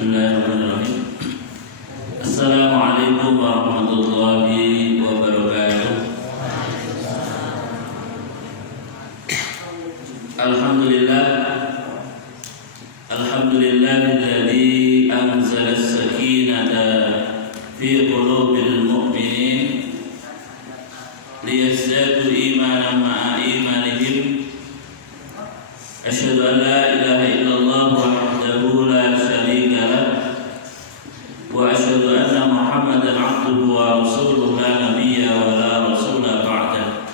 Bismillahirrahmanirrahim. Assalamualaikum warahmatullahi wabarakatuh. Alhamdulillah, alhamdulillahilladzi anzala as-sakinata fi qulubil mu'minin liyazdadu imanan ma'a imanihim. Asyhadu an la ilaha illallah wahdahu la syarika lah wa asyhadu anna Muhammadan abduhu wa rasuluhu la nabiyya wa la rasula ba'dah.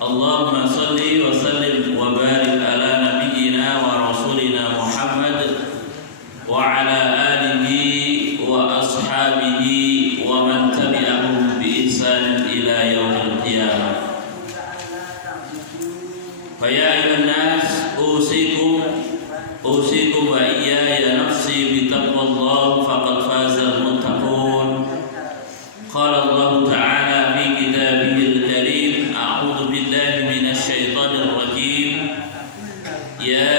Allahumma salli wa sallim wa barik ala nabiyyina wa rasulina Muhammad wa ala alihi wa ashabihi wa man tabi'ahum bi ihsan ila yaumil qiyamah. Fa ya ayyuhan nas usikum wa iyaya nafsi bi taqwallah faqad fazal muttaqun. Qala Allah ta'ala fi kitabihil karim, a'udzu billahi minasy syaithanir rajim. Ya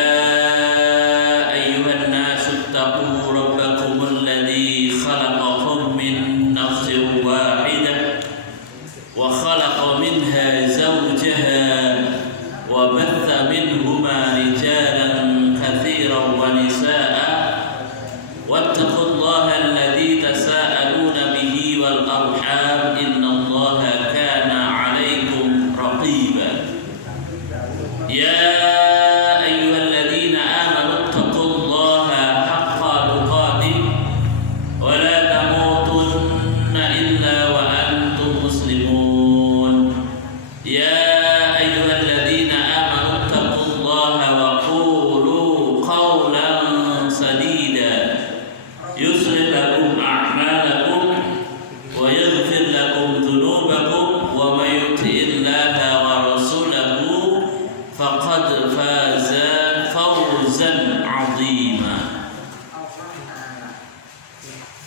ayyuhan nas ittaqu rabbakumul ladzi khalaqakum min nafsin wahidah wa khalaqa minha zawjaha wa batha minhuma rijalan katsiran wa nisaa wattaqullaha alladzi tasaaluna bihi wal arham innallaha kana 'alaikum raqiba. Ya ayyuhalladzina amanu taqullaha haqqa tuqatih wa la tamutunna illa wa antum muslimun. Ya ayyuhalladzina amanu taqullaha wa qulu qawlan sadida yuslih lakum a'malakum wa yaghfir lakum dhunubakum wa may yuti'illaha wa rasulahu faqad faza fawzan 'azima.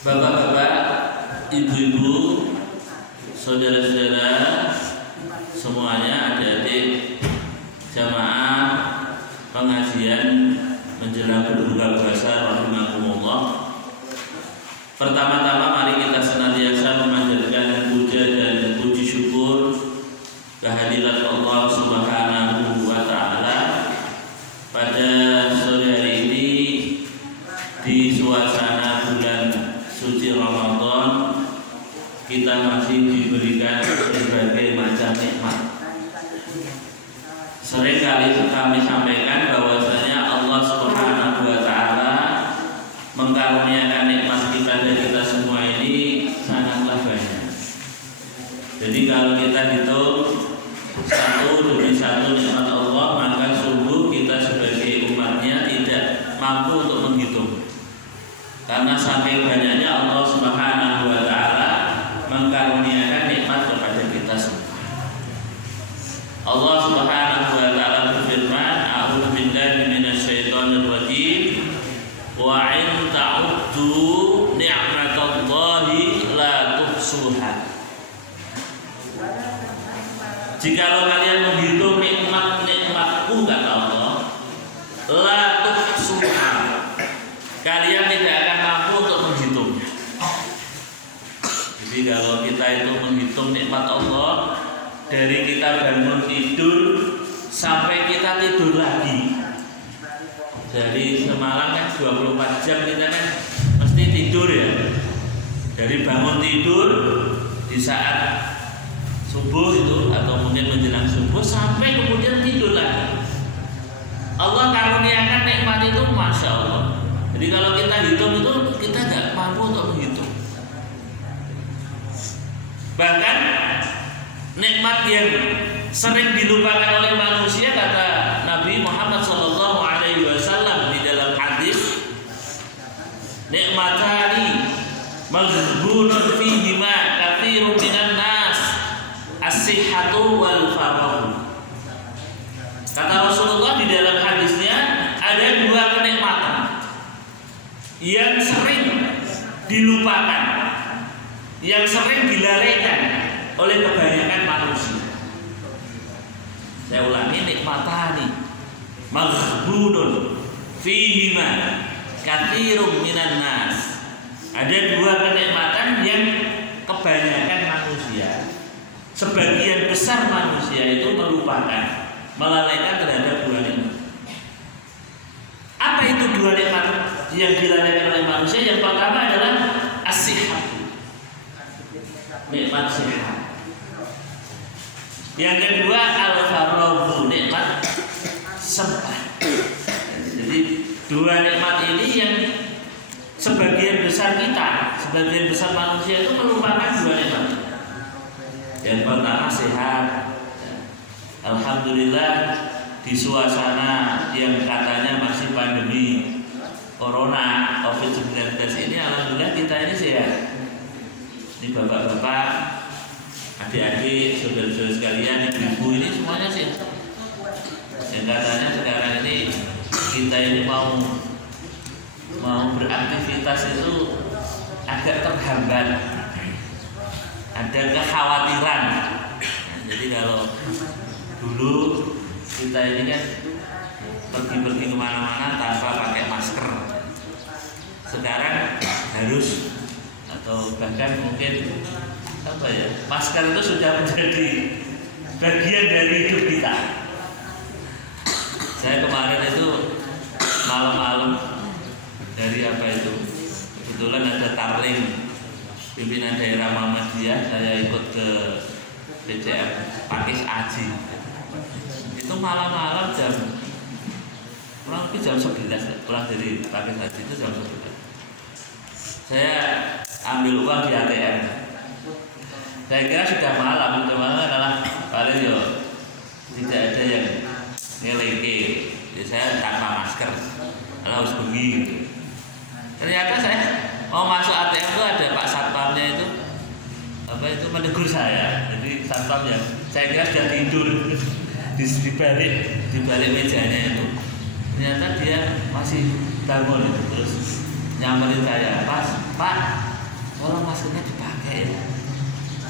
Bapak-bapak, ibu-ibu, saudara-saudara semuanya, adik-adik jamaah pengajian menjelang berbuka puasa rahimakumullah. Pertama-tama mari kita senantiasa memanjatkan puja dan puji syukur kehadirat Allah Subhanahu wa taala pada sore hari ini di suasana bulan suci Ramadan. Kita masih diberikan berbagai macam nikmat. Sering kali kami sampaikan bahwasanya Allah Subhanahu wa taala mengkaruniakan nikmat kepada kita semua ini sangatlah banyak. Jadi kalau kita hitung satu demi satu nikmat Allah, maka sungguh kita sebagai umatnya tidak mampu untuk menghitung. Karena saking banyaknya Allah Subhanahu wa taala mengkaruniakan nikmat kepada kita semua. Allah Subhanahu wa taala berfirman, a'udzu billahi minasy syaithanir rajim, wa in ta'uddu ni'matallahi la tuhsuha. Jikalau kalian menghitung nikmat-nikmatku, kata Allah, la tuhsuha, kalian tidak akan mampu untuk menghitungnya. Jadi kalau kita itu menghitung nikmat Allah, dari kita bangun tidur sampai kita tidur lagi. Dari semalam kan 24 jam kita kan mesti tidur ya. Dari bangun tidur di saat subuh itu atau mungkin menjelang subuh sampai kemudian tidur lagi. Allah karuniakan nikmat itu, masya Allah. Jadi kalau kita hitung itu kita nggak mampu untuk menghitung. Bahkan nikmat yang sering dilupakan oleh manusia, kata Nabi Muhammad SAW di dalam hadis, nikmatani maghbunun fihima katsirun minan nas as-sihhatu wal faragh. Kata Rasulullah di dalam hadisnya, ada dua kenikmatan yang sering dilupakan, yang sering dilalaikan oleh kebanyakan manusia. Saya ulangi, nikmatani maghbunun fihima katsirun minan nas. Ada dua kenikmatan yang kebanyakan manusia, sebagian besar manusia itu melupakan, melalaikan terhadap dua nikmat. Apa itu dua nikmat yang dilalaikan oleh manusia? Yang pertama adalah as-sihat, nikmat sehat. Yang kedua al-faraghu, nikmat sempat. Jadi dua nikmat ini yang sebagian besar kita, sebagian besar manusia itu melupakan dua nikmat. Yang pertama sehat. Alhamdulillah di suasana yang katanya masih pandemi Corona COVID-19 ini, alhamdulillah kita ini sehat. Ini bapak-bapak, adik-adik, saudara-saudara sekalian, ibu-ibu ini semuanya sehat. Yang katanya sekarang ini kita ini mau beraktivitas itu agak terhambat, ada kekhawatiran. Jadi kalau dulu kita ini kan pergi kemana-mana tanpa pakai masker, sekarang harus, atau bahkan mungkin apa ya, masker itu sudah menjadi bagian dari hidup kita. Saya kemarin itu malam-malam dari apa itu, kebetulan ada tarling pimpinan daerah Muhammadiyah, saya ikut ke PCM Pakis Aji. Itu malam-malam kurang lebih jam 11, pulang dari Pakis Aji itu jam 11. Saya ambil uang di ATM. Saya kira sudah malam adalah paling tidak ada yang ngelengke. Jadi saya tanpa masker, harus pergi. Ternyata saya mau masuk ATM itu ada Pak Satpamnya itu menegur saya. Jadi satpam yang saya kira sudah tidur di balik mejanya itu. Ternyata dia masih bangun itu, terus nyamperin saya, Pak, tolong maskernya dipakai ya.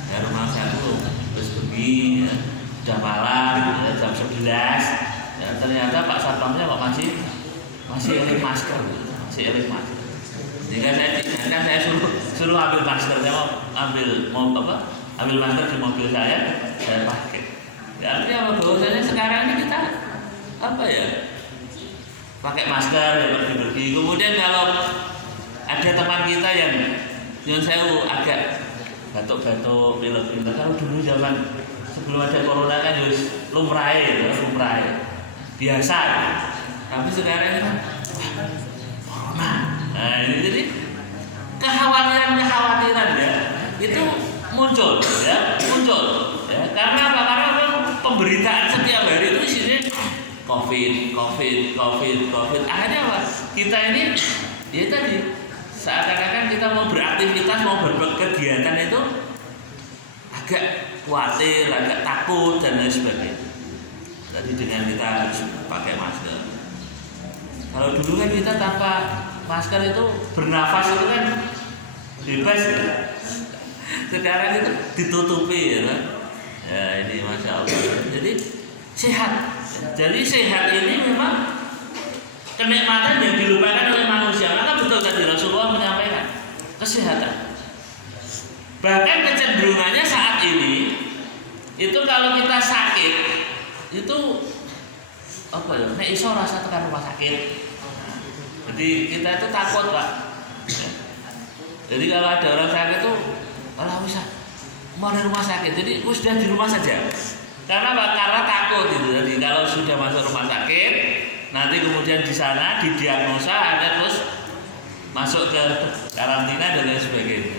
Dari rumah saya tuh terus pergi, ya, udah malam, ya, jam 11. Ya, ternyata Pak Satpamnya kok masih eling masker, masih eling masker. Jika saya suruh ambil masker, saya mau ambil masker di mobil saya pakai. Ya, artinya bahwasanya sekarang ini kita pakai masker, ya, pergi. Kemudian kalau ada teman kita yang saya agak batuk-batuk, pilek-pilek, kalau dulu zaman sebelum ada corona kan lumrah biasa. Tapi sekarang ini kan corona. Nah, ini jadi kekhawatiran ya itu muncul. Karena apa? Karena pemberitaan setiap hari itu isinya COVID. Akhirnya apa? Kita ini ya tadi seakan-akan kita mau beraktivitas, mau berkegiatan itu agak khawatir, agak takut dan lain sebagainya. Tadi dengan kita harus pakai masker. Kalau dulu kan kita tanpa masker itu bernafas itu kan bebas ya. Sekarang itu ditutupi ya. Ya ini Masya Allah. Jadi sehat. Jadi sehat ini memang kenikmatan yang dilupakan oleh manusia. Karena betul tadi Rasulullah menyampaikan kesehatan. Bahkan kecenderungannya saat ini itu kalau kita sakit itu nek iso rasa tekan rumah sakit. Jadi kita itu takut, Pak. Jadi kalau ada orang sakit itu kalau bisa mau di rumah sakit, jadi sudah di rumah saja. Karena takut itu. Jadi kalau sudah masuk rumah sakit, nanti kemudian di sana didiagnosa, ada terus masuk ke karantina dan lain sebagainya.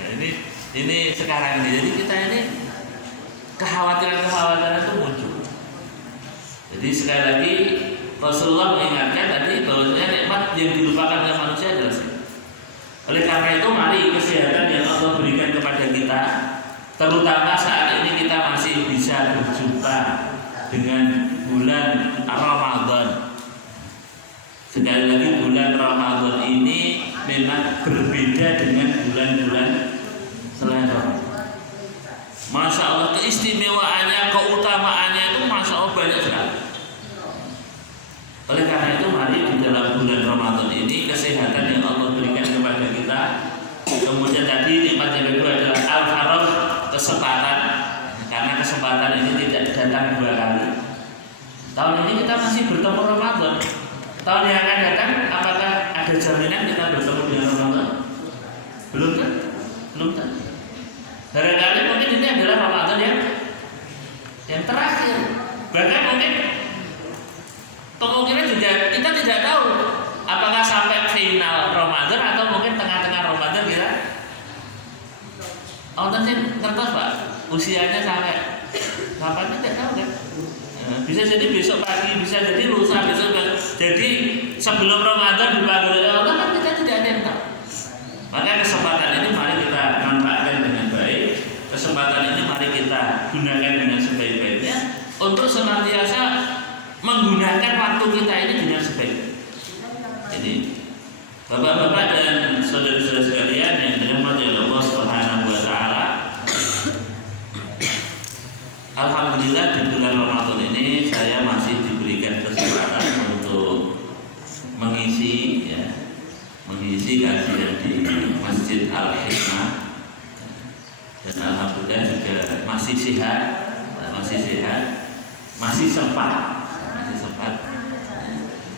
Ini sekarang ini. Jadi kita ini kekhawatiran itu muncul. Jadi sekali lagi Rasulullah mengingatkan tadi bahwasanya nikmat yang dilupakan oleh manusia adalah sehat. Oleh karena itu mari kesehatan yang Allah berikan kepada kita, terutama saat ini kita masih bisa berjumpa dengan bulan Ramadan. Sekali lagi bulan Ramadan ini memang berbeda dengan bulan-bulan selain Ramadan. Masya Allah keistimewaannya, keutamaannya itu Masya Allah banyak sekali. Oleh karena itu mari di dalam bulan Ramadan ini kesehatan yang Allah berikan kepada kita. Kemudian tadi nikmat yang kedua adalah al-faragh, kesempatan. Karena kesempatan ini tidak datang dua kali. Tahun ini kita masih bertemu Ramadan. Tahun yang akan datang, apakah ada jaminan kita bertemu dengan Ramadan? Belum kan? Belum kan? Barangkali mungkin ini adalah Ramadan yang terakhir. Bahkan mungkin kemungkinan juga kita tidak tahu apakah sampai final Ramadan atau mungkin tengah-tengah Ramadan kita. Nonton sih ngertos Pak, usianya sampai kapan tidak tahu kan? Bisa jadi besok pagi, bisa jadi lusa besok. Jadi sebelum Ramadan dipanggil oleh Allah kan kita tidak ada yang tahu. Maka kesempatan ini mari kita manfaatkan dengan baik. Kesempatan ini mari kita gunakan dengan sebaik-baiknya untuk senantiasa menggunakan waktu kita ini dengan sebaik. Jadi Bapak-bapak dan saudara-saudara sekalian yang dirahmati oleh Allah Subhanahu wa taala, alhamdulillah di bulan Ramadan ini saya masih diberikan kesempatan untuk mengisi kajian di Masjid Al-Hikmah, dan alhamdulillah juga masih sehat, masih sempat.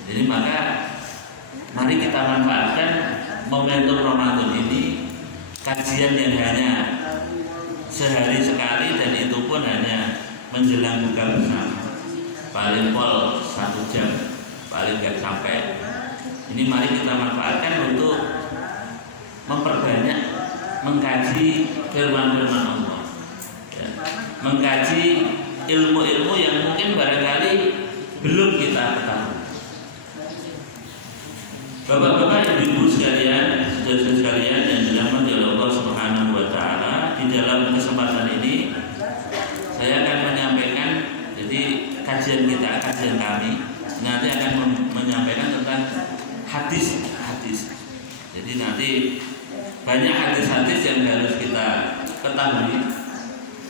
Jadi maka mari kita manfaatkan momentum Ramadan ini, kajian yang hanya sehari sekali dan itu pun hanya menjelang buka bersama, paling pol 1 jam, paling nggak sampai. Ini mari kita manfaatkan untuk memperbanyak mengkaji firman-firman Allah, mengkaji ilmu-ilmu yang mungkin barangkali belum kita ketahui. Bapak-bapak, ibu-ibu sekalian, saudara-saudara sekalian yang dirahmati oleh Allah Subhanahu wa taala, di dalam kesempatan ini saya akan menyampaikan, jadi kajian kami nanti akan menyampaikan tentang hadis. Jadi nanti banyak hadis-hadis yang harus kita ketahui,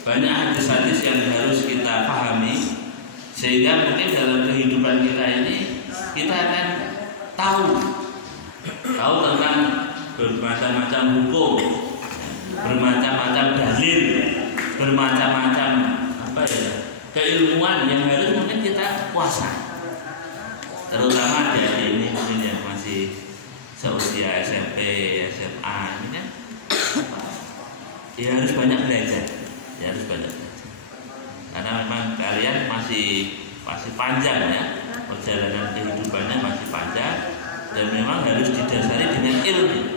banyak hadis-hadis yang harus kita pahami, sehingga mungkin dalam kehidupan kita ini kita akan tahu tentang bermacam-macam hukum, bermacam-macam dalil, bermacam-macam keilmuan yang harus mungkin kita kuasai. Terutama dari ini mungkin yang masih seusia SMP, SMA ini kan, ya harus banyak belajar, karena memang kalian masih panjang ya, perjalanan kehidupannya masih panjang. Dan memang harus didasari dengan ilmu.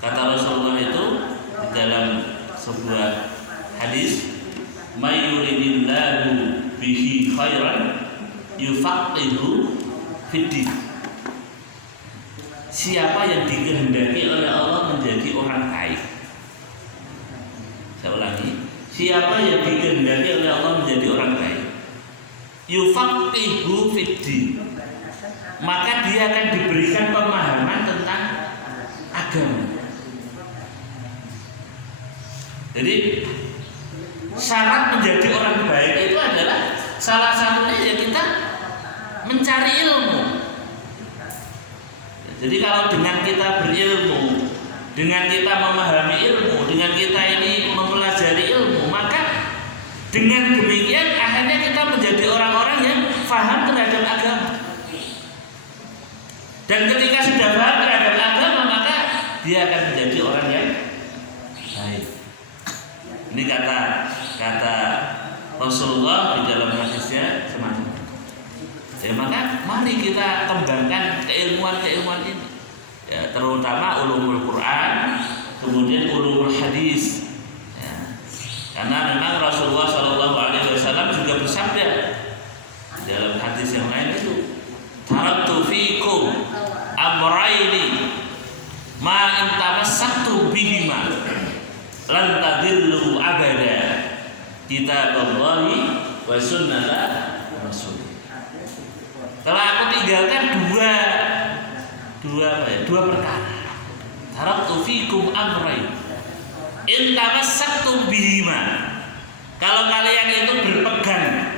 Kata Rasulullah itu di dalam sebuah hadis, "May yuridillahu bihi khairan yufaqihu fiddin." Siapa yang dikehendaki oleh Allah menjadi orang baik. Saya ulangi, siapa yang dikehendaki oleh Allah menjadi orang baik, yufaqihu fiddin, maka dia akan diberikan pemahaman tentang agama. Jadi syarat menjadi orang baik itu adalah salah satunya ya kita mencari ilmu. Jadi kalau dengan kita berilmu, dengan kita memahami ilmu, dengan kita ini mempelajari ilmu, maka dengan demikian akhirnya kita menjadi orang-orang yang paham terhadap agama. Dan ketika sudah paham terhadap agama, maka dia akan menjadi orang yang baik. Ini kata Rasulullah di dalam hadisnya semacam. Ya, maka mari kita kembangkan keilmuan ini. Ya, terutama ulumul Quran, kemudian ulumul hadis. Karena memang Rasulullah SAW juga bersabda dalam hadis yang lain itu, "Taraktu fikum amrayni ma in tamassaktu bihima lan tadillu abada, kitaballahi wa sunnata rasul." Telah aku tinggalkan dua perkara. Taraktu fikum amrayni in tamassaktum bihima, kalau kalian itu berpegang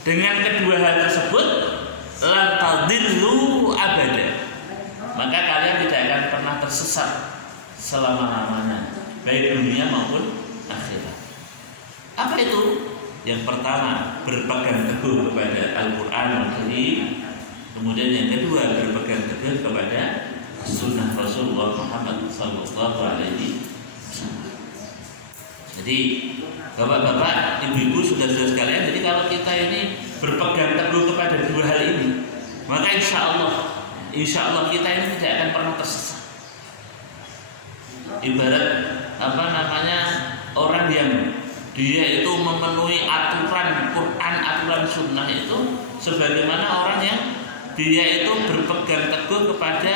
dengan kedua hal tersebut, lan tadillu abada. Maka kalian tidak akan pernah tersesat selama-lamanya, baik dunia maupun akhirat. Apa itu? Yang pertama, berpegang teguh kepada Al-Qur'an Al-Karim. Kemudian yang kedua, berpegang teguh kepada sunnah Rasulullah Muhammad sallallahu alaihi wasallam. Jadi, bapak-bapak, ibu-ibu, saudara-saudara sekalian, jadi kalau kita ini berpegang teguh kepada dua hal ini, maka insya Allah kita ini tidak akan pernah tersesat. Ibarat orang yang dia itu memenuhi aturan Quran, aturan sunnah itu sebagaimana orang yang dia itu berpegang teguh kepada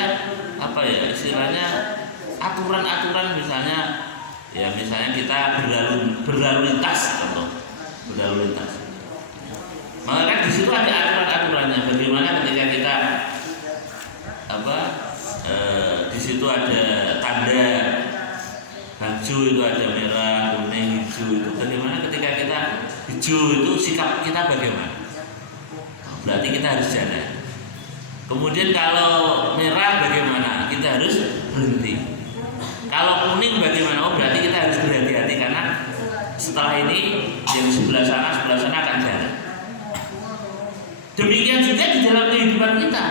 istilahnya aturan-aturan, misalnya kita berlalu lintas, contoh berlalu lintas. Maka kan di situ ada aturan-aturannya. Bagaimana ketika kita di situ ada tanda hijau, itu ada merah, kuning, hijau itu. Bagaimana ketika kita hijau itu sikap kita bagaimana? Berarti kita harus jalan. Kemudian kalau merah bagaimana? Kita harus berhenti. Kalau kuning bagaimana? Berarti kita harus berhati-hati karena setelah ini yang sebelah sana akan jalan. Demikian juga di dalam kehidupan kita.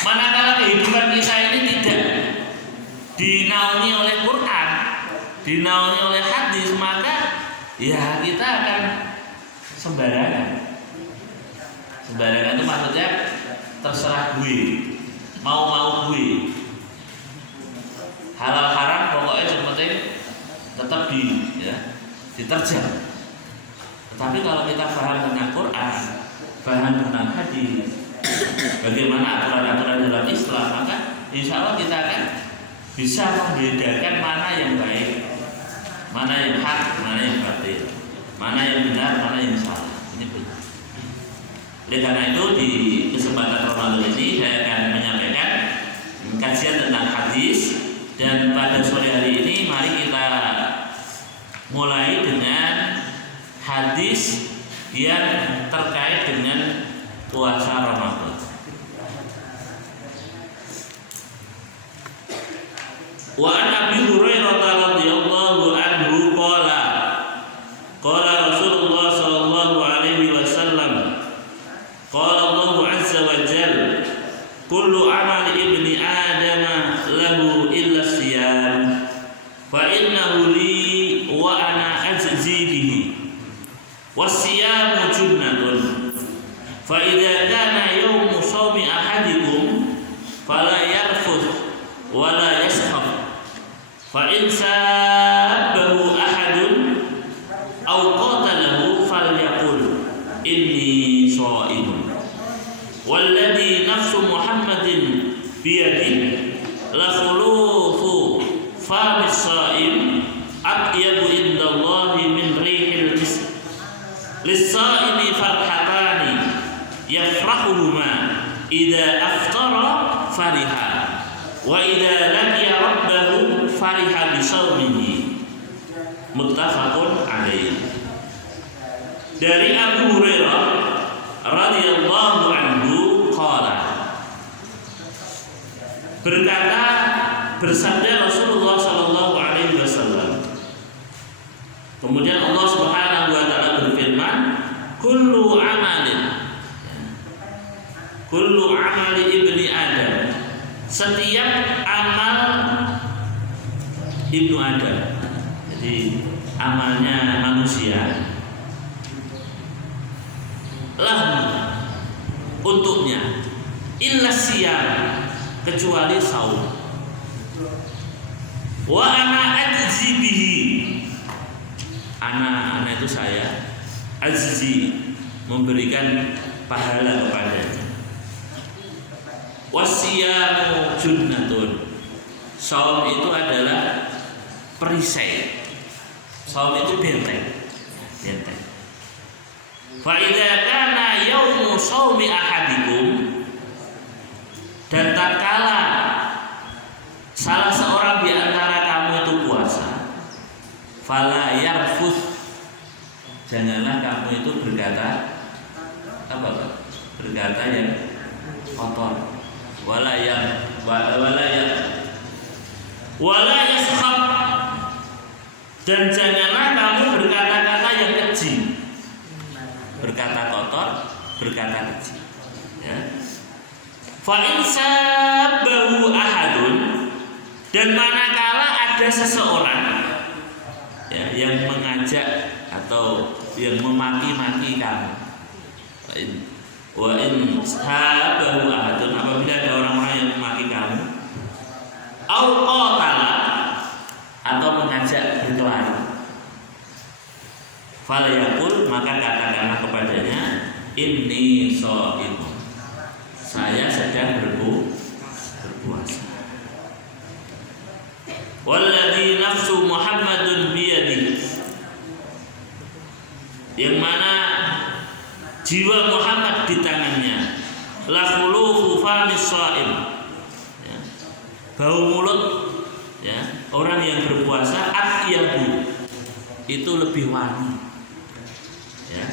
Manakala kehidupan kita ini tidak dinaungi oleh Quran, dinaungi oleh hadis, maka ya kita akan sembarangan. Sembarangan itu maksudnya terserah gue, mau gue. Halal haram pokoknya yang penting tetap diterjang. Tetapi kalau kita paham tentang Quran, paham tentang hadis, bagaimana aturan-aturan dalam Islam, maka insya Allah kita akan bisa membedakan mana yang baik, mana yang hak, mana yang batil, mana yang benar, mana yang salah. Ini benar. Oleh karena itu di kesempatan Ramadan ini saya akan menyampaikan kajian tentang hadis, dan pada sore hari ini mari kita mulai dengan hadis yang terkait dengan puasa Ramadan. Wa an Abi Hurairah radhiyallahu anhu qala Rasulullah sallallahu alaihi wasallam qala Allah azza wa jalla kullu amali ibni adam lahu illa siyam fa innahu li wa ana ajzi bihi was-siyamu junnatun fa idza kana yawmu shawmi ahadikum fala yarfuth wa la yaskhab fa in sabbahu ahadun aw qatalahu falyaqul inni sha'imun walladhi nafsu Muhammadin biyadihi la khulufu famis sha'im atyabu indallahi min rihil misk lis-sha'imi farhatani yafrahuhuma idza aftara fariha wa idza laqiya rabbahu fariha bi shaumihi. Muttafaqun alaihi. Dari Abu Hurairah radhiyallahu anhu qala, berkata, bersabda Rasulullah sallallahu alaihi wasallam. Kemudian Allah Subhanahu wa taala berfirman, kullu amali ibni Adam, setiap amal ibnu Adam, jadi amalnya manusia, lahu, untuknya, illa siyam, kecuali saum, wa ana ajzi bihi, ana itu saya, ajzi, memberikan pahala kepadanya. Wasiyamu junnatun, saum itu adalah perisai, saum itu benteng. Fa idza kana yaumu shaumi ahadikum, dan tatkala salah seorang di antara kamu itu puasa, fala yarfuth, janganlah kamu itu berkata berkata yang kotor. Wala yaskhab, dan janganlah kamu berkata-kata yang keji, berkata kotor, berkata keji. Ya. Fa in sabbahu ahadun, dan manakala ada seseorang ya, yang mengajak atau yang memaki-maki kamu. Wa in sabahu ahadun, apabila ada orang-orang yang memaki kamu, au qatala, atau mengajak berkelahi, fal yaqul, maka katakanlah kepadanya, inni shaim, saya sedang berpuasa. Walladzi nafsu Muhammadun biyadihi, yang mana jiwa Muhammad di tangannya, la khulufu famis shaim, ya, bau mulut ya orang yang berpuasa, atyabu, itu lebih wangi ya,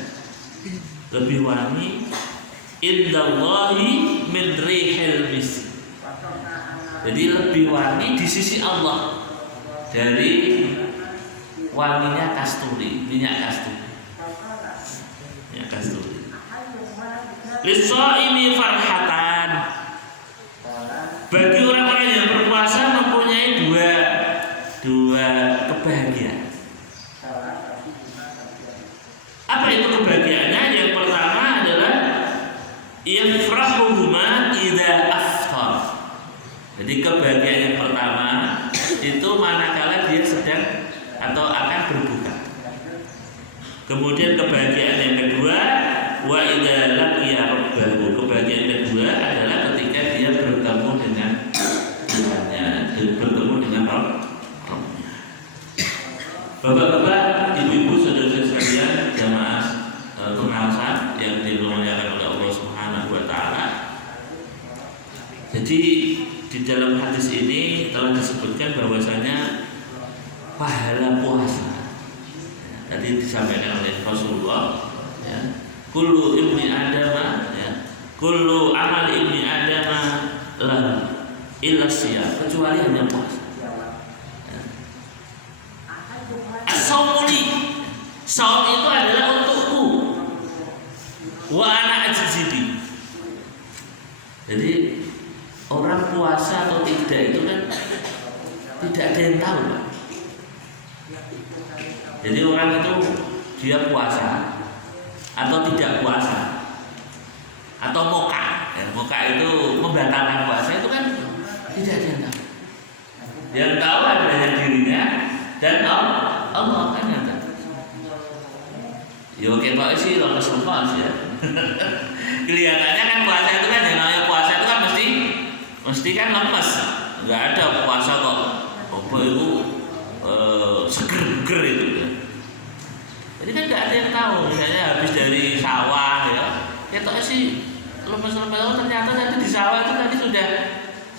lebih wangi, indallahi min rihil misk, jadi lebih wangi di sisi Allah dari wanginya kasturi, minyak kasturi, minyak kasturi. Lis-shaimi farhatan, bagi orang-orang yang berpuasa mempunyai dua kebahagiaan. Apa itu kebahagiaannya? Yang pertama adalah yafrahuhuma idza aftar. Jadi kebahagiaan yang pertama itu manakala dia sedang atau akan berbuka. Kemudian kebahagiaan yang kedua, wa idza laqiya rabbahu, kebahagiaan kedua adalah ketika dia bertemu dengan Tuhannya, bertemu dengan Rabbnya. Bapak-bapak, ibu-ibu, saudara-saudara sekalian, jamaah pengawasan yang dimuliakan oleh Allah Subhanahu wa taala. Jadi di dalam hadis ini telah disebutkan bahwasanya pahala puasa, tadi disampaikan oleh Rasulullah ya, kullu ibni adama ya, kullu amal ibni adama lahu illa siyam, kecuali hanya puasa ya. As-saumuli, saum itu adalah untukku, wa ana ajzibi. Jadi orang puasa atau tidak itu kan tidak ada yang tahu, Pak. Jadi orang itu dia puasa atau tidak puasa atau moka, ya, moka itu membatalkan puasa, itu kan tidak ada yang tahu. Yang tahu adalah dirinya dan Allah kan yang tahu. Yo kita sih lemes ya. Kelihatannya kan puasa itu kan, yang namanya puasa itu kan mesti kan lemes, nggak ada puasa kok apa itu seger-seger itu ya. Jadi kan nggak ada yang tahu, misalnya habis dari sawah ya, kita sih lemes-lemes, ternyata tadi di sawah itu tadi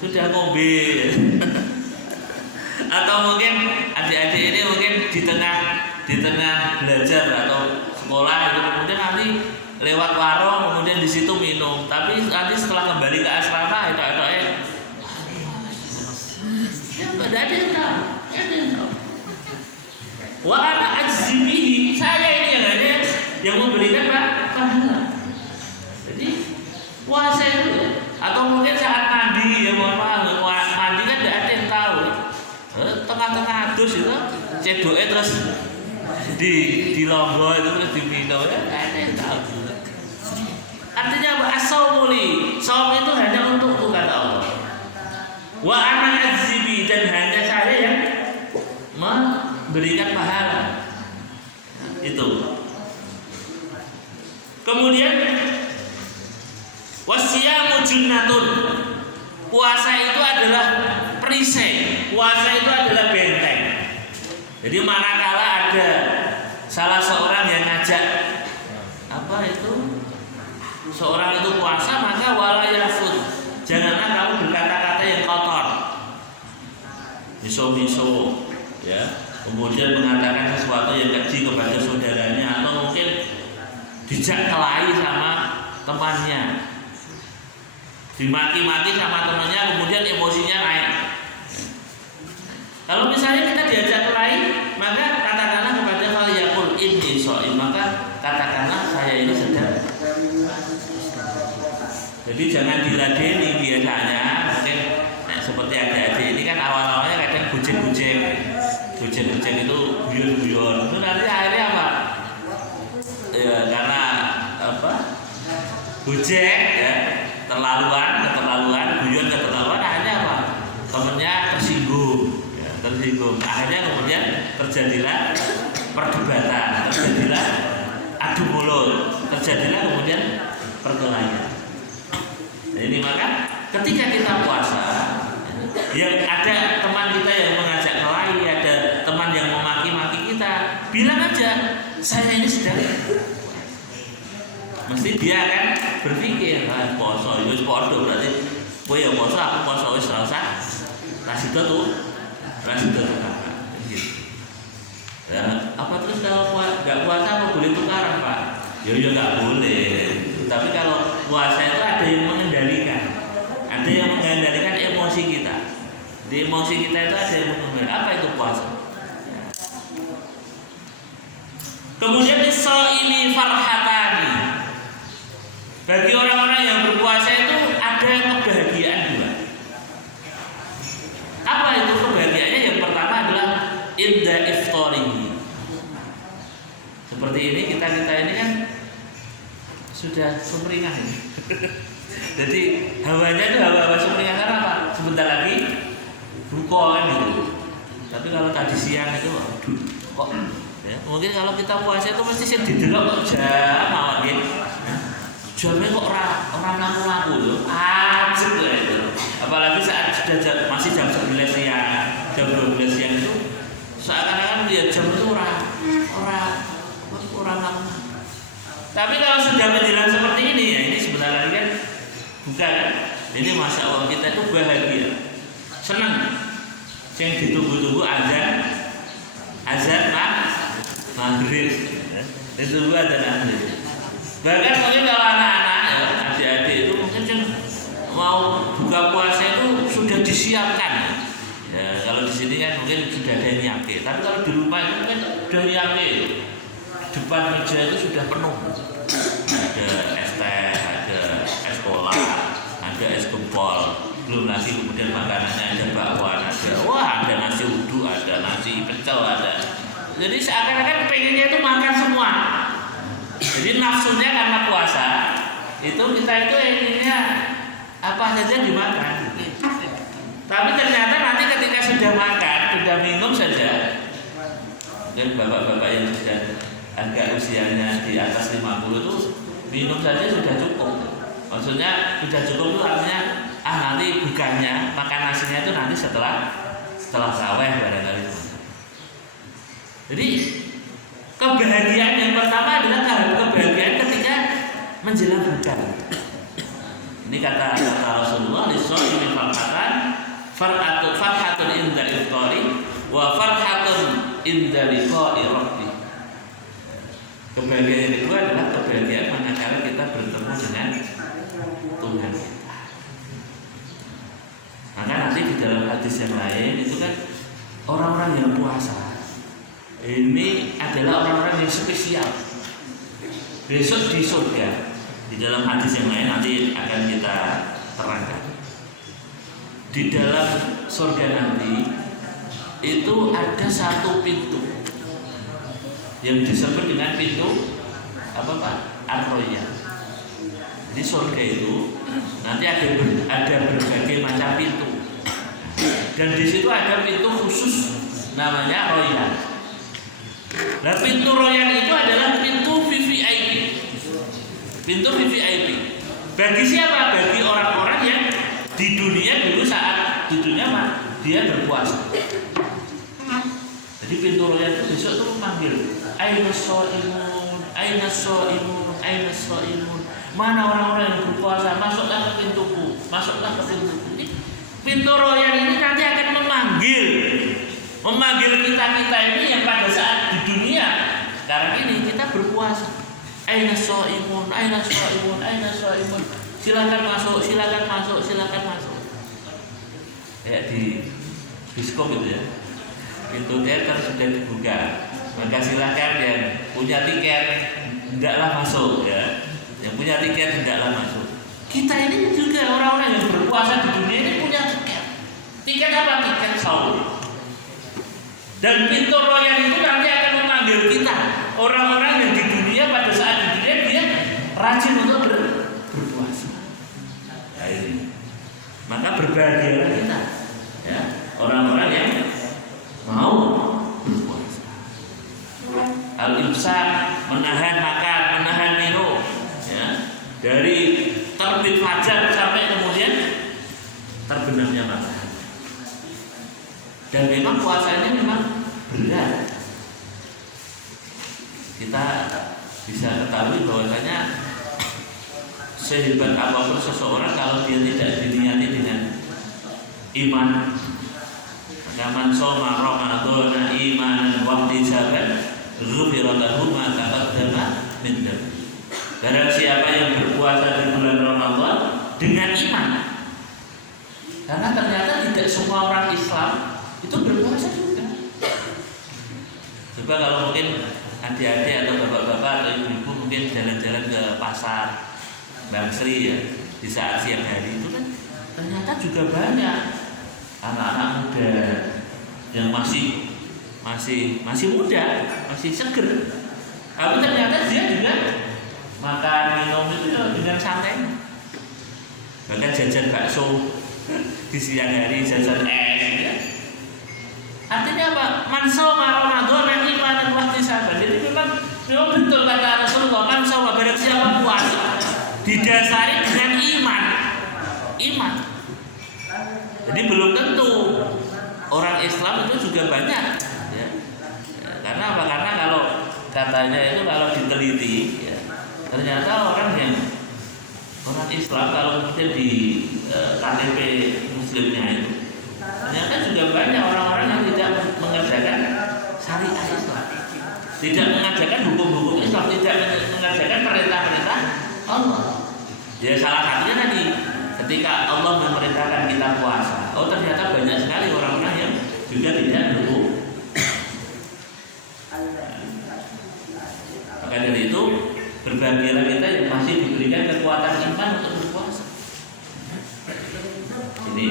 sudah ngombe. Atau mungkin adik-adik ini mungkin di tengah belajar atau sekolah itu, kemudian nanti lewat warung, kemudian di situ minum, tapi nanti setelah kembali ke asrama itu ya nggak ada yang tahu, nggak ada yang tahu. Wa ana ajzibihi, saya ini yang hanya yang memberikan pahala. Jadi puasa itu ya, atau mungkin saat mandi ya, mandi kan tidak ada yang tahu. Tengah-tengah dus itu cedoknya terus di longgo itu terus diminum ya, nggak ada yang tahu. Artinya apa? As-saumuli, saum itu hanya untukku kata Allah. Wa ana ajzibi, dan hanya saya yang memberikan pahala. Itu. Kemudian wasiyamu junnatun, puasa itu adalah perisai, puasa itu adalah benteng. Jadi manakala ada salah seorang yang ngajak apa itu, seorang itu puasa, maka wala yafut, janganlah kamu berkata-kata yang kotor, miso-miso ya, kemudian mengatakan sesuatu yang keji kepada saudaranya, atau mungkin dijak kelahi sama temannya. dimaki-maki sama temannya, kemudian emosinya naik. Kalau misalnya kita diajak kelahi, maka katakanlah kepada faliyaqul inni shaim, maka katakanlah saya ini sedang. Jadi jangan diladeni biasanya. Mungkin seperti adik-adik ini kan awal-awalnya kadang bucin-bucin itu guyon-guyon. Itu nanti akhirnya apa? Ya, karena apa? Bucin ya, keterlaluan, guyon keterlaluan, akhirnya apa? Temennya tersinggung. Akhirnya kemudian terjadilah perdebatan, terjadilah adu mulut, terjadilah kemudian perkelahian. Jadi maka ketika kita puasa, yang ada teman kita yang mengajak kelahi, ada teman yang memaki-maki kita, bilang aja saya ini sedang. Mesti dia akan berpikir, poso, wis podo berarti kowe ya poso, aku poso wis ora usah. Kasih tuh. Ya, apa terus kalau nggak puasa apa boleh tukaran Pak? Ya nggak boleh. Tapi kalau puasa itu ada yang mengendalikan emosi kita. Di emosi kita itu ada yang mengendalikan. Apa itu puasa? Kemudian ini farhatani. Bagi orang-orang yang berpuasa itu ada kebahagiaan juga. Apa itu kebahagiaannya? Yang pertama adalah inda iftarihi. Seperti ini kita ini kan sudah sumringah ini. Jadi hawanya itu hawa sumringah karena apa? Sebentar lagi buka kan gitu. Tapi kalau tadi siang itu aduh kok ya, mungkin kalau kita puasa itu mesti sing didelok kok jam awak nggih. Jamnya kok orang laku loh, ajib lah itu. Apalagi saat sudah masih jam 11 siang, jam 12 siang itu seakan-akan dia jam itu orang laku. Tapi kalau sudah menjelang seperti ini ya, ini sebentar lagi kan bukan. Ini masya Allah kita itu bahagia, senang. Yang ditunggu-tunggu azan maghrib, ditunggu azan maghrib. Bahkan mungkin kalau anak-anak ya, adik-adik itu mungkin mau buka puasa itu sudah disiapkan. Ya, kalau di sini kan mungkin sudah ada yang nyiapin. Tapi kalau di rumah itu kan sudah nyiapin. Depan meja itu sudah penuh. Ada es teh, ada es cola, ada es gempol. Belum lagi kemudian makanannya ada bakwan, ada nasi uduk, ada nasi pecel, ada. Jadi seakan-akan pengennya itu makan semua. Jadi nafsunya karena puasa itu kita itu inginnya apa saja dimakan. Tapi ternyata nanti ketika sudah makan, sudah minum saja, dan bapak-bapak yang sudah agak usianya di atas 50 itu minum saja sudah cukup. Maksudnya sudah cukup itu artinya nanti bukannya makan nasinya itu nanti setelah saweh barangkali. Jadi kebahagiaan yang pertama adalah kebahagiaan ketika menjelang buka. Ini kata Rasulullah, "Lis-shaimi farhatun inda iftari wa farhatun inda liqa'i rabbih." Kebahagiaan yang kedua adalah kebahagiaan manakala kita bertemu dengan Tuhan kita. Maka nanti di dalam hadis yang lain itu kan orang-orang yang puasa ini adalah orang-orang yang spesial. Besok di surga. Di dalam hadis yang lain nanti akan kita terangkan. Di dalam surga nanti itu ada satu pintu yang disebut dengan pintu apa Pak? Ar-Royyan. Di surga itu nanti ada berbagai macam pintu. Dan di situ ada pintu khusus namanya Royyan. Nah, pintu Royyan itu adalah pintu VVIP. Pintu VVIP. Bagi siapa? Bagi orang-orang yang di dunia dulu saat di dunia dia berpuasa. Jadi pintu Royyan itu besok tuh memanggil, "Aina shaimun, aina shaimun, aina shaimun." Mana orang-orang yang berpuasa? Masuklah ke pintuku, masuklah ke pintuku. Pintu Royyan ini nanti akan memanggil kita ini yang pada saat di dunia sekarang ini kita berpuasa. Aina shaimun, aina shaimun, aina shaimun. Silakan masuk, silakan masuk, silakan masuk. Kayak di biskop itu ya. Pintu teater sudah dibuka. Maka silakan yang punya tiket hendaklah masuk ya. Yang punya tiket hendaklah masuk. Kita ini juga orang-orang yang berpuasa di dunia ini punya tiket. Tiket apa? Tiket saum. Dan pintu royal itu nanti akan memanggil kita. Orang-orang yang di dunia pada saat di dunia dia rajin untuk berpuasa. Nah ini. Maka berbahagialah kita. Ya, orang-orang yang mau berpuasa. Al-imsak, menahan makan, menahan minum, ya, dari terbit fajar sampai kemudian terbenamnya matahari. Dan memang puasanya memang berat. Kita bisa ketahui bahwasanya sehebat apapun seseorang kalau dia tidak diniati dengan iman, maka man shoma ramadhana imanan wa ihtisaban ghufira lahu ma taqaddama min dhanbi. Barang siapa yang berpuasa di bulan Ramadan dengan iman, karena ternyata tidak semua orang Islam itu berpuasa juga. Coba kalau mungkin adik-adik atau bapak-bapak atau ibu-ibu mungkin jalan-jalan ke pasar Bang Sri ya di saat siang hari itu kan ternyata juga banyak anak-anak muda yang masih muda, masih seger. Tapi ternyata dia juga makan minum itu dengan santai. Bahkan jajan bakso di siang hari, jajan es ya. Artinya apa? Man shoma ramadhana imanan wa ihtisaban. Jadi memang betul kata Rasulullah, man shoma, barang siapa puasa didasari dengan iman. Jadi belum tentu orang Islam itu juga banyak ya. Karena apa? Karena kalau katanya itu kalau diteliti ya, ternyata orang Islam kalau kemudian di KTP muslimnya itu ternyata juga banyak orang-orang yang tidak mengerjakan syariat Islam, tidak mengerjakan hukum-hukum Islam, tidak mengerjakan perintah-perintah Allah. Ya salah satunya tadi ketika Allah memerintahkan kita puasa, ternyata banyak sekali orang-orang yang juga tidak berhukum. Maka dari itu berbahagialah kita yang masih diberikan kekuatan iman untuk berpuasa. Ini.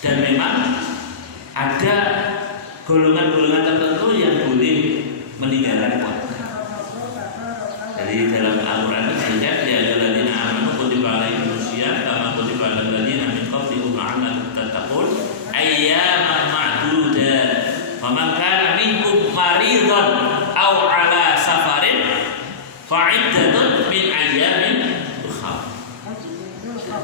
Dan memang ada golongan-golongan tertentu yang boleh meninggalkan puasa. Jadi dalam Al-Quran disebutkan ya ayyuhalladzina amanu kutiba alaikumus syiyam kama kutiba alal ladzina min qablikum la'allakum tattaqun ayyaman ma'dudat faman kana minkum maridan aw ala safarin fa'iddatun min ayyamin ukhra.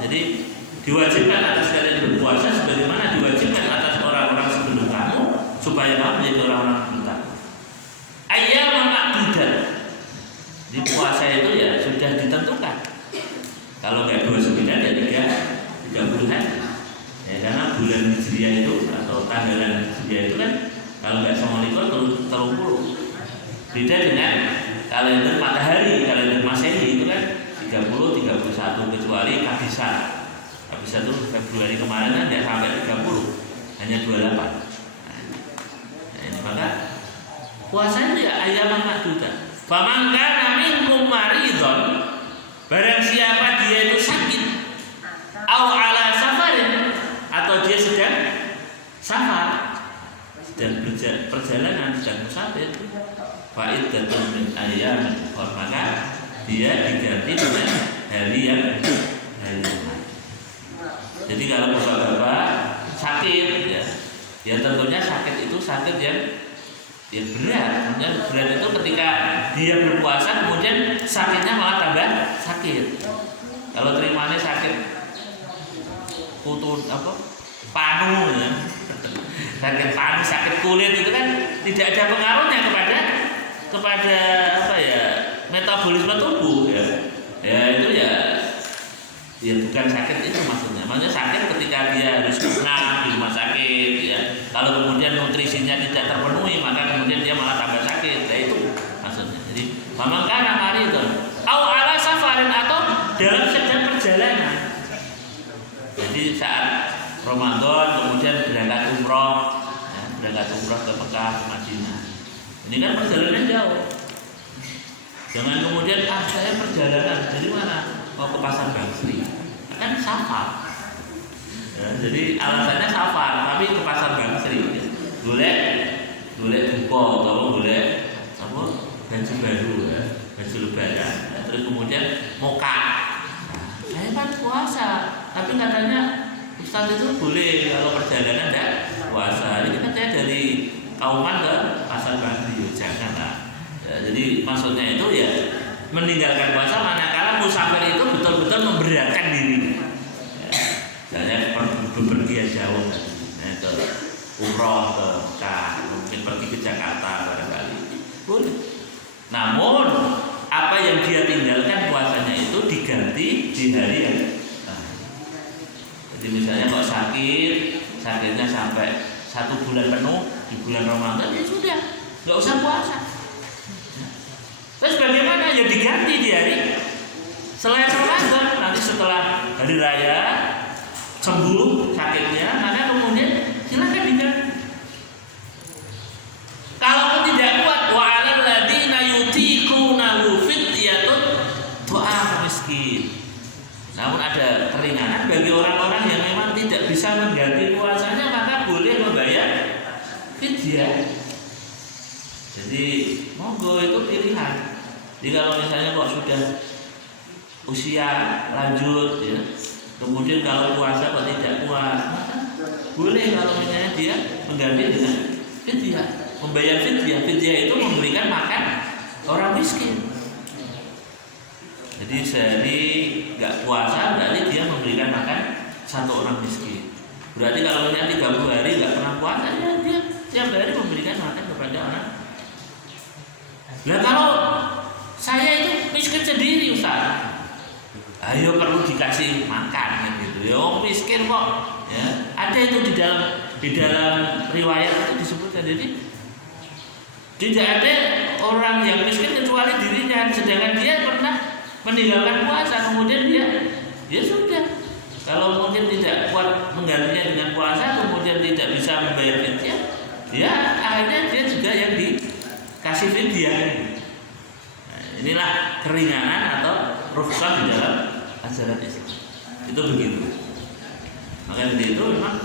Jadi diwajibkan atas kalian berpuasa sebagaimana diwajibkan atas orang-orang sebelum kamu supaya kamu menjadi orang-orang sebelum kamu. Ayyaman ma'dudat. Di puasa itu ya sudah ditentukan. Kalau nggak 29 ya 3 bulan. Ya karena bulan Hijriah itu atau tanggalan Hijriah itu kan kalau nggak 29 30. Beda dengan kalender matahari, kalender Masehi itu kan 30, 31 kecuali Kabisa. Kabisa itu Februari kemarin kan nggak sampai 30, hanya 28. Nah ini maka puasa itu ya ayyaman ma'dudat. Faman kana minkum maridun, barang siapa dia itu sakit, aw ala safarin, atau dia sedang safar, sedang perjalanan, sedang musafir, fa'iddatun min ayyamin ukhra, maka dia diganti dengan hari yang lain. Jadi kalau bapak-bapak sakit ya tentunya sakit itu sakit yang berat. Kemudian berat itu ketika dia berpuasa kemudian sakitnya malah tambah sakit. Kalau terimanya sakit panu ya. Sakit panu, sakit kulit itu kan tidak ada pengaruhnya kepada metabolisme tubuh ya. Ya itu ya bukan sakit itu maksudnya. Maksudnya sakit ketika dia harus senang di rumah sakit ya. Kalau kemudian nutrisinya tidak terpenuhi maka kemudian dia malah tambah sakit. Nah itu maksudnya. Jadi Faman kana maridun au ala safarin atau dalam sedang perjalanan. Jadi saat Ramadan kemudian berangkat umroh ke Mekah, Madinah. Ini kan perjalanan jauh. Jangan kemudian saya perjalanan dari mana? Mau ke Pasar Bangsri. Kan safar. Ya, jadi alasannya safar, tapi ke Pasar Bangsri. Golek buko atau golek apa? Baju baru ya, baju lebaran. Ya, terus kemudian moka. Saya kan puasa, tapi katanya Ustaz itu boleh kalau perjalanan enggak puasa. Ini katanya dari Kauman ke Pasar Bangsri, jangan lah. Ya, jadi maksudnya itu ya meninggalkan puasa manakala musafir itu betul-betul memberatkan diri. Misalnya bepergian jauh, ke umroh ke Mekah, mungkin pergi ke Jakarta barangkali, boleh. Namun apa yang dia tinggalkan puasanya itu diganti di hari yang jadi misalnya kok sakitnya sampai 1 bulan penuh di bulan Ramadan, ya sudah, nggak usah puasa. Terus bagaimana? Ya diganti di hari selain Ramadan. Nanti setelah hari raya sembuh sakitnya, maka kemudian silakan diganti. Kalau tidak kuat, wa 'alal ladzina yutiqunahu fidyatun tu'am miskin. Namun ada keringanan bagi orang-orang yang memang tidak bisa mengganti puasanya, maka boleh membayar fidyah. Jadi monggo itu pilihan. Jadi kalau misalnya kok sudah usia lanjut ya, kemudian kalau puasa kok tidak puas, maka boleh kalau misalnya dia mengganti dengan fidyah, membayar fidyah. Fidyah itu memberikan makan orang miskin. Jadi sehari nggak puasa berarti dia memberikan makan 1 orang miskin. Berarti kalau misalnya 30 hari nggak pernah puasa, ya dia tiap hari memberikan makan kepada orang. Nah kalau saya itu miskin sendiri Ustaz, ayo perlu dikasih makan gitu. Ya miskin kok. Ya, ada itu di dalam riwayat itu disebutkan. Jadi tidak ada orang yang miskin kecuali dirinya, sedangkan dia pernah meninggalkan puasa, kemudian dia sudah. Kalau mungkin tidak kuat menggantinya dengan puasa, kemudian tidak bisa membayar fidyah, ya akhirnya dia juga yang dikasih fidyah. Nah, inilah keringanan atau rukhsah di dalam ajaran Islam. Itu begitu. Maka dari itu memang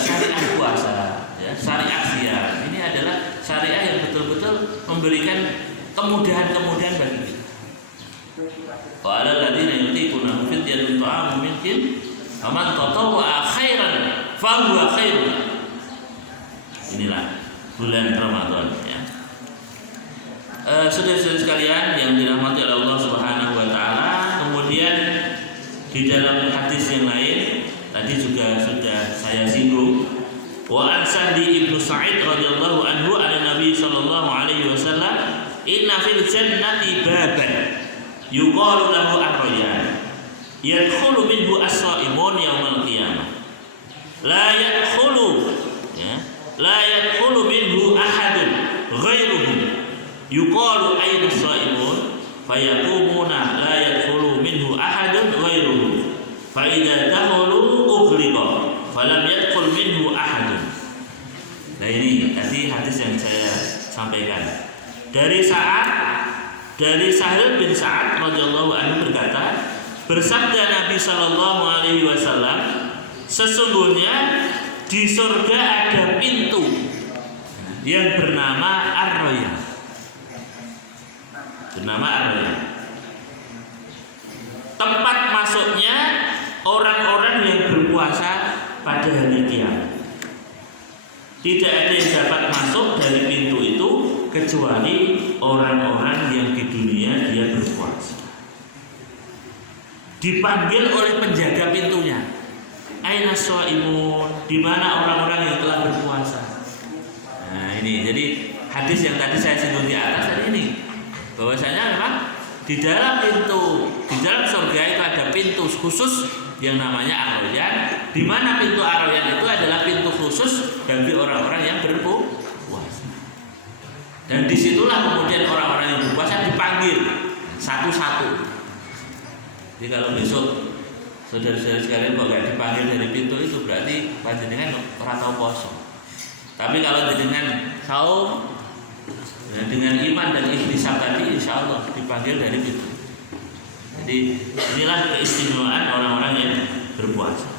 syariat puasa, ya, syariat siam ini adalah syariat yang betul-betul memberikan kemudahan-kemudahan bagi kita. Wa 'alal ladzina yutiqunahu fidyatun tu'amu miskin, faman tatawwa'a khairan fa huwa khairun. Inilah bulan Ramadan ya. Saudara-saudara sekalian yang dirahmati oleh Allah Subhanahu wa taala, kemudian di dalam hadis yang lain tadi juga sudah saya singgung, wa an Sa'di ibnu Sa'id radhiyallahu anhu an Nabi sallallahu alaihi wasallam, inna fil jannati baban yuqalu lahu ar-rayyan yadkhulu minhu as-sha'imun yaumal qiyamah la yadkhulu minhu ahadun ghairuhum yuqalu ayna as-sha'imun fayaqumuna la yadkhulu minhu ahadun ghairuhum fa idza dakhalu ughliqa falam yadkhul minhu ahadun. Nah ini tadi hadis yang saya sampaikan dari Sahal bin Sa'ad radhiyallahu anhu berkata, bersabda Nabi sallallahu alaihi wasallam, sesungguhnya di surga ada pintu yang bernama Ar-Rayyan. Tempat masuknya orang-orang yang berpuasa pada hari kiamat. Tidak ada yang dapat masuk dari pintu itu kecuali orang-orang yang di dunia dia berpuasa. Dipanggil oleh penjaga pintunya, aina shaimun, di mana orang-orang yang telah berpuasa. Nah ini jadi hadis yang tadi saya singgung di atas tadi ini, bahwasanya memang di dalam surga itu ada pintu khusus yang namanya Ar-Rayyan, di mana pintu Ar-Rayyan itu adalah pintu khusus bagi orang-orang yang berpuasa. Dan disitulah kemudian orang-orang yang berpuasa dipanggil satu-satu. Jadi kalau besok saudara-saudara sekalian kok gak dipanggil dari pintu itu berarti panjenengan ora tau poso. Tapi kalau dengan saum dengan iman dan ikhtisab tadi insya Allah dipanggil dari pintu. Jadi inilah keistimewaan orang-orang yang berpuasa.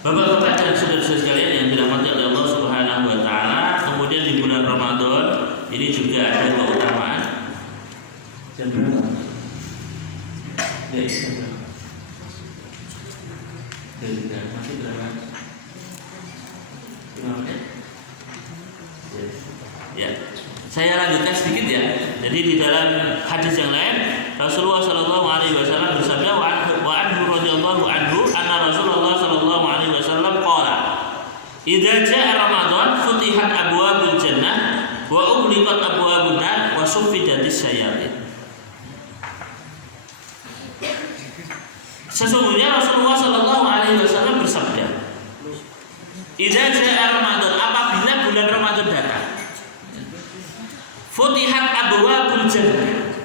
Bapak-bapak dan saudara-saudara sekalian yang dirahmati oleh Allah Subhanahu wa taala, kemudian di bulan Ramadan ini juga ada keutamaan. Jam berapa? Masih berapa? 5 menit? Ya. Saya lanjutkan sedikit ya. Jadi di dalam hadis yang lain Rasulullah Shallallahu Alaihi Wasallam bersabda wa anhu radhiyallahu anhu anna Rasulullah Shallallahu Alaihi Wasallam qala idza jaa Ramadan futihat abwabul jannah wa ughliqat abwabun nar wa suffidatis syayatin. Sesungguhnya Rasulullah Shallallahu Alaihi Wasallam bersabda, idza jaa Ramadan, apabila bulan Ramadan datang, futihat abwabul jannah,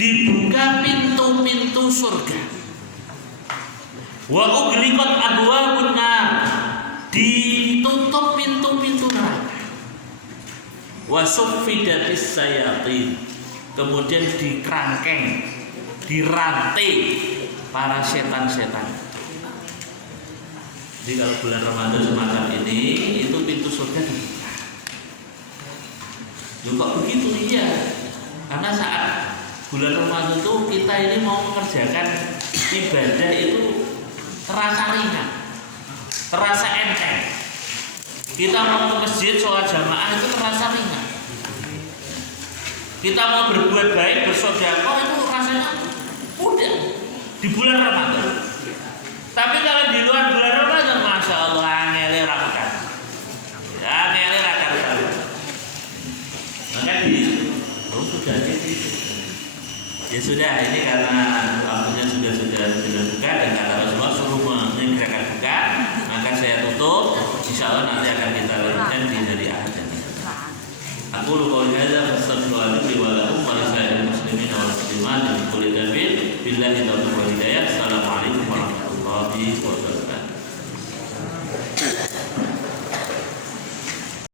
dibuka pintu-pintu surga, wa ughliqat abwabun nar, ditutup pintu-pintu neraka, wa suffidatis syayatin, kemudian dikerangkeng, dirantai para setan-setan. Jadi kalau bulan Ramadan semacam ini itu pintu surga dibuka. Kok begitu? Iya, karena saat bulan Ramadan itu kita ini mau mengerjakan ibadah itu terasa ringan, terasa enteng. Kita mau ke masjid sholat jamaah itu terasa ringan. Kita mau berbuat baik, bersedekah itu rasanya mudah di bulan Ramadan. Tapi kalau di luar bulan Ramadan, masya Allah, angele rakan, angele rakan. Maka sudah ya sudah, ini karena waktunya sudah buka dan kata Rasulullah suruh menyegerakan buka, maka saya tutup. Insya Allah nanti akan kita lanjutkan di hari Ahad. Aku lupa hadza astagfirullahaladzim wa lakum wa lisa'il muslimin wal muslimat min kulli dzambin billahi taufiq wal hidayah. Assalamualaikum warahmatullahi wabarakatuh.